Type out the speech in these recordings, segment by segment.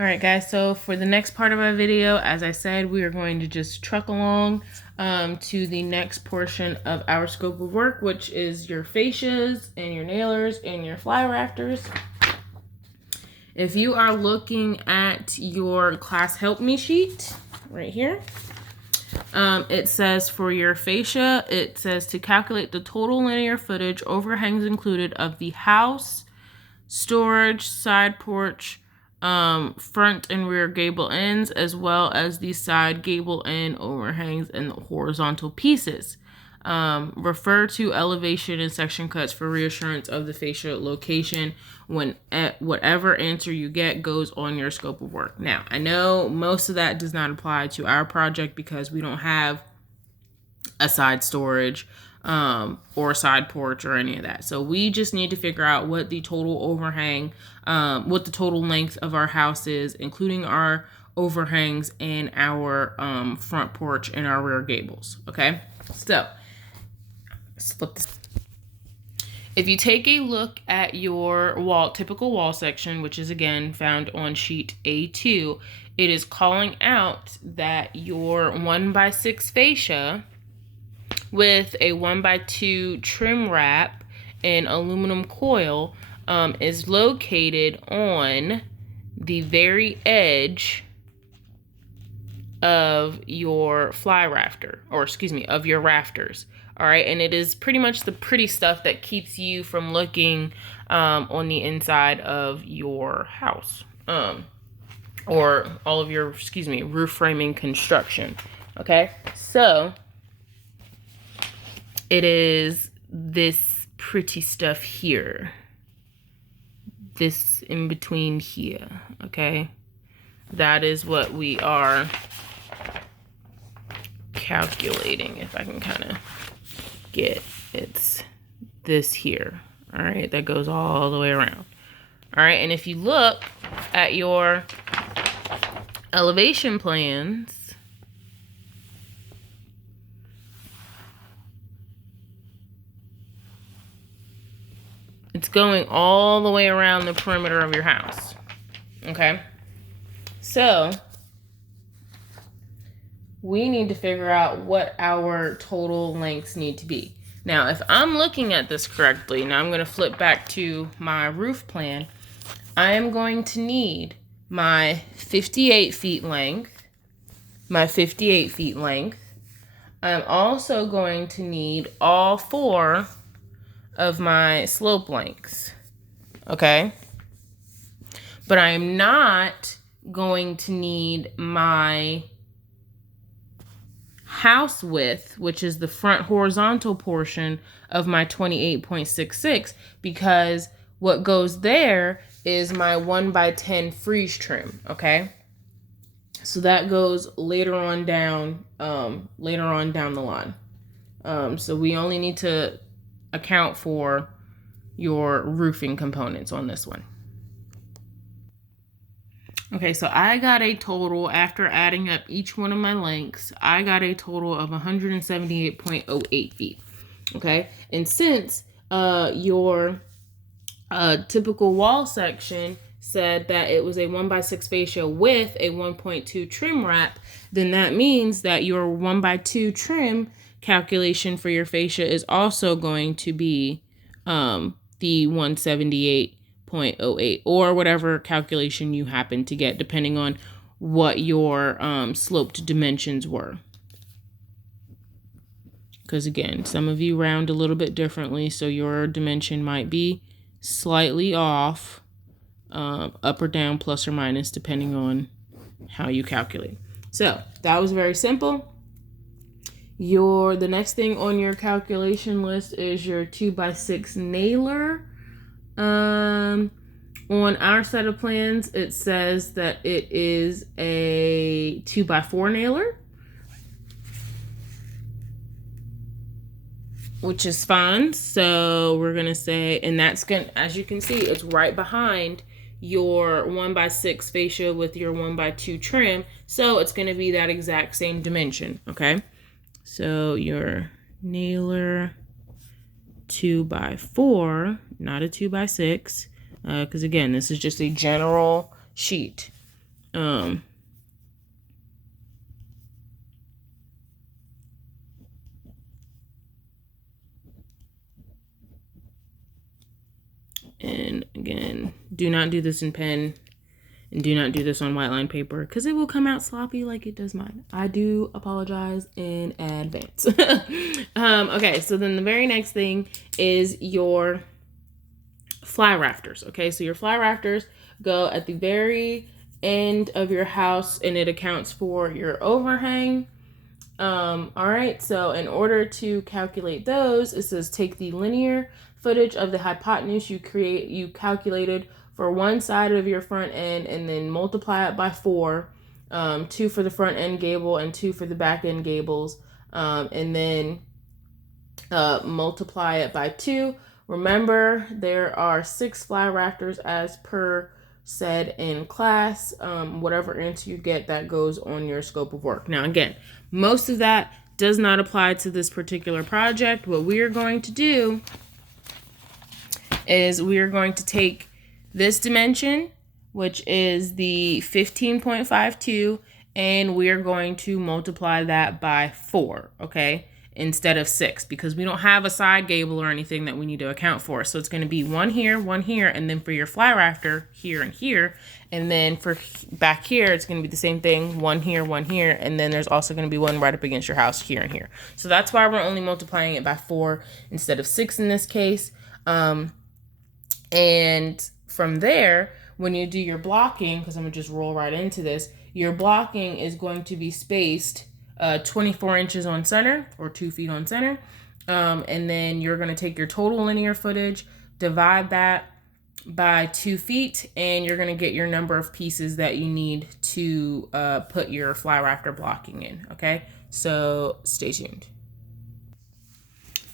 All right, guys, so for the next part of our video, as I said, we are going to just truck along to the next portion of our scope of work, which is your fascias and your nailers and your fly rafters. If you are looking at your class help me sheet right here, it says for your fascia, it says to calculate the total linear footage, overhangs included, of the house, storage, side porch, front and rear gable ends, as well as the side gable end overhangs and the horizontal pieces. Refer to elevation and section cuts for reassurance of the fascia location when whatever answer you get goes on your scope of work. Now, I know most of that does not apply to our project because we don't have a side storage or a side porch or any of that. So we just need to figure out what the total overhang, what the total length of our house is, including our overhangs and our front porch and our rear gables. Okay, so let's flip this. If you take a look at your typical wall section, which is again found on sheet A2, it is calling out that your 1x6 fascia with a 1x2 trim wrap and aluminum coil is located on the very edge of your fly rafter, or excuse me, of your rafters. All right, and it is pretty much the pretty stuff that keeps you from looking on the inside of your house, or all of your, roof framing construction. Okay, so it is this pretty stuff here, this in between here. Okay, that is what we are calculating. If I can kind of get, it's this here. All right, that goes all the way around. All right, and if you look at your elevation plans, it's going all the way around the perimeter of your house. Okay, so we need to figure out what our total lengths need to be. Now, if I'm looking at this correctly, now I'm going to flip back to my roof plan. I am going to need my 58 feet length, I'm also going to need all 4 of my slope lengths, okay? But I am not going to need my house width, which is the front horizontal portion of my 28.66, because what goes there is my 1x10 freeze trim, okay? So that goes later on down the line. So we only need to account for your roofing components on this one. Okay, so I got a total, after adding up each one of my lengths, I got a total of 178.08 feet. Okay, and since your typical wall section said that it was a 1x6 fascia with a 1.2 trim wrap, then that means that your 1x2 trim calculation for your fascia is also going to be the 178.08, or whatever calculation you happen to get, depending on what your sloped dimensions were. Because again, some of you round a little bit differently, so your dimension might be slightly off, up or down, plus or minus, depending on how you calculate. So that was very simple. The next thing on your calculation list is your 2x6 nailer. On our set of plans, it says that it is a 2x4 nailer, which is fine. So we're gonna say, and that's gonna, as you can see, it's right behind your 1x6 fascia with your 1x2 trim. So it's gonna be that exact same dimension, okay? So your nailer 2x4, not a 2x6, because again, this is just a general sheet. And again, do not do this in pen. And do not do this on white line paper because it will come out sloppy like it does mine. I do apologize in advance. Okay, so then the very next thing is your fly rafters. Okay, so your fly rafters go at the very end of your house and it accounts for your overhang. All right, so in order to calculate those, it says take the linear footage of the hypotenuse you calculated for one side of your front end and then multiply it by 4, 2 for the front end gable and 2 for the back end gables, and then multiply it by 2. Remember, there are 6 fly rafters as per said in class. Whatever answer you get, that goes on your scope of work. Now, again, most of that does not apply to this particular project. What we are going to do is we are going to take this dimension, which is the 15.52, and we are going to multiply that by 4, okay, instead of 6, because we don't have a side gable or anything that we need to account for. So it's going to be 1 here, and then for your fly rafter, here and here, and then for back here, it's going to be the same thing, 1 here, and then there's also going to be one right up against your house here and here. So that's why we're only multiplying it by 4 instead of 6 in this case. And from there, when you do your blocking, because I'm going to just roll right into this, your blocking is going to be spaced 24 inches on center, or 2 feet on center. And then you're going to take your total linear footage, divide that by 2 feet, and you're going to get your number of pieces that you need to put your fly rafter blocking in. Okay, so stay tuned.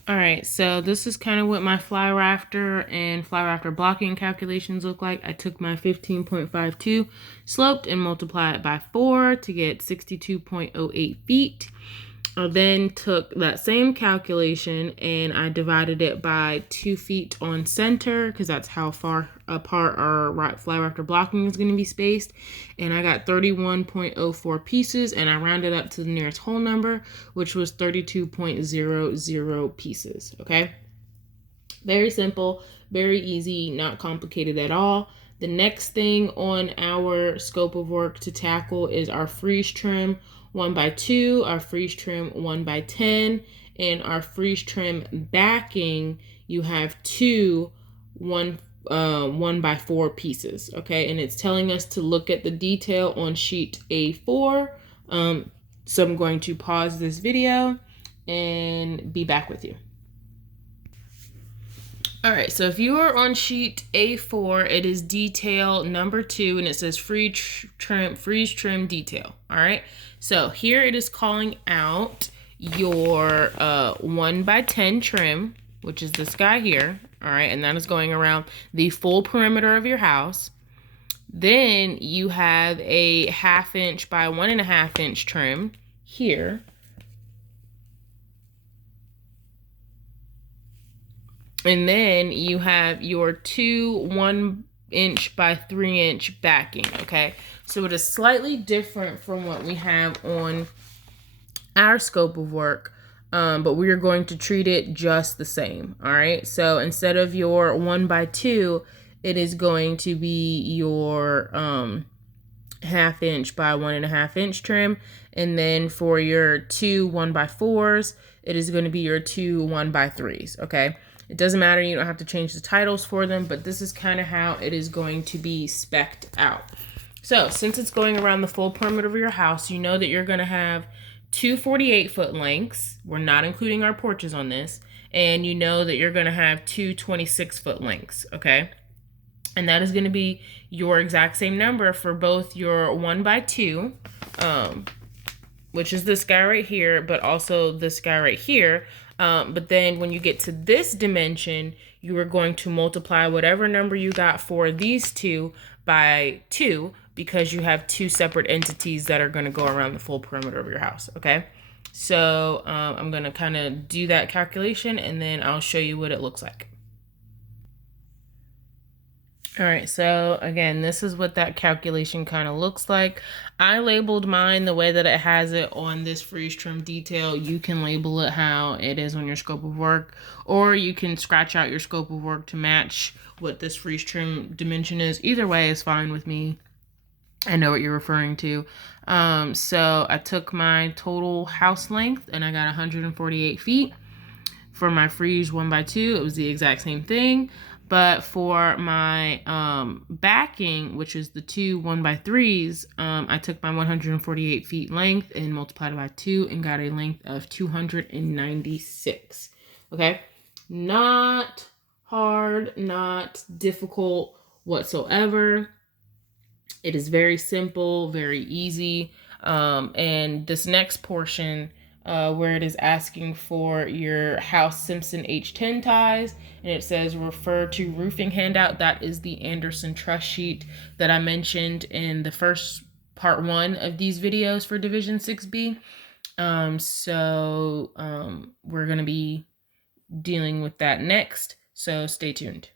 All right, so this is kind of what my fly rafter and fly rafter blocking calculations look like. I took my 15.52 sloped and multiplied it by 4 to get 62.08 feet. I then took that same calculation and I divided it by 2 feet on center, because that's how far apart our fly rafter blocking is going to be spaced. And I got 31.04 pieces, and I rounded up to the nearest whole number, which was 32.00 pieces. Okay, very simple, very easy, not complicated at all. The next thing on our scope of work to tackle is our freeze trim 1x2, our freeze trim 1x10, and our freeze trim backing, you have 2 1x4 pieces. Okay, and it's telling us to look at the detail on sheet A4. So I'm going to pause this video and be back with you. All right, so if you are on sheet A4, it is detail number 2, and it says freeze trim detail. All right, so here it is calling out your 1x10 trim, which is this guy here. All right, and that is going around the full perimeter of your house. Then you have a 1/2 inch by 1.5 inch trim here. And then you have your 2 1 inch by 3 inch backing, okay? So it is slightly different from what we have on our scope of work, but we are going to treat it just the same, all right? So instead of your 1x2, it is going to be your 1/2 inch by 1.5 inch trim. And then for your 2 1x4s, it is going to be your 2 1x3s, okay? It doesn't matter, you don't have to change the titles for them, but this is kind of how it is going to be spec'd out. So since it's going around the full perimeter of your house, you know that you're going to have 2 48-foot lengths. We're not including our porches on this. And you know that you're going to have 2 26-foot lengths, okay? And that is going to be your exact same number for both your 1x2, which is this guy right here, but also this guy right here. But then when you get to this dimension, you are going to multiply whatever number you got for these two by 2, because you have 2 separate entities that are going to go around the full perimeter of your house, okay? So I'm going to kind of do that calculation, and then I'll show you what it looks like. All right, so again, this is what that calculation kind of looks like. I labeled mine the way that it has it on this freeze trim detail. You can label it how it is on your scope of work, or you can scratch out your scope of work to match what this freeze trim dimension is. Either way is fine with me. I know what you're referring to. So I took my total house length and I got 148 feet. For my freeze 1x2, it was the exact same thing. But for my backing, which is the two 1x3s, I took my 148 feet length and multiplied it by 2 and got a length of 296. Okay? Not hard, not difficult whatsoever. It is very simple, very easy. And this next portion, where it is asking for your House Simpson H10 ties, and it says refer to roofing handout. That is the Andersen truss sheet that I mentioned in the first part 1 of these videos for Division 6B. We're going to be dealing with that next, so stay tuned.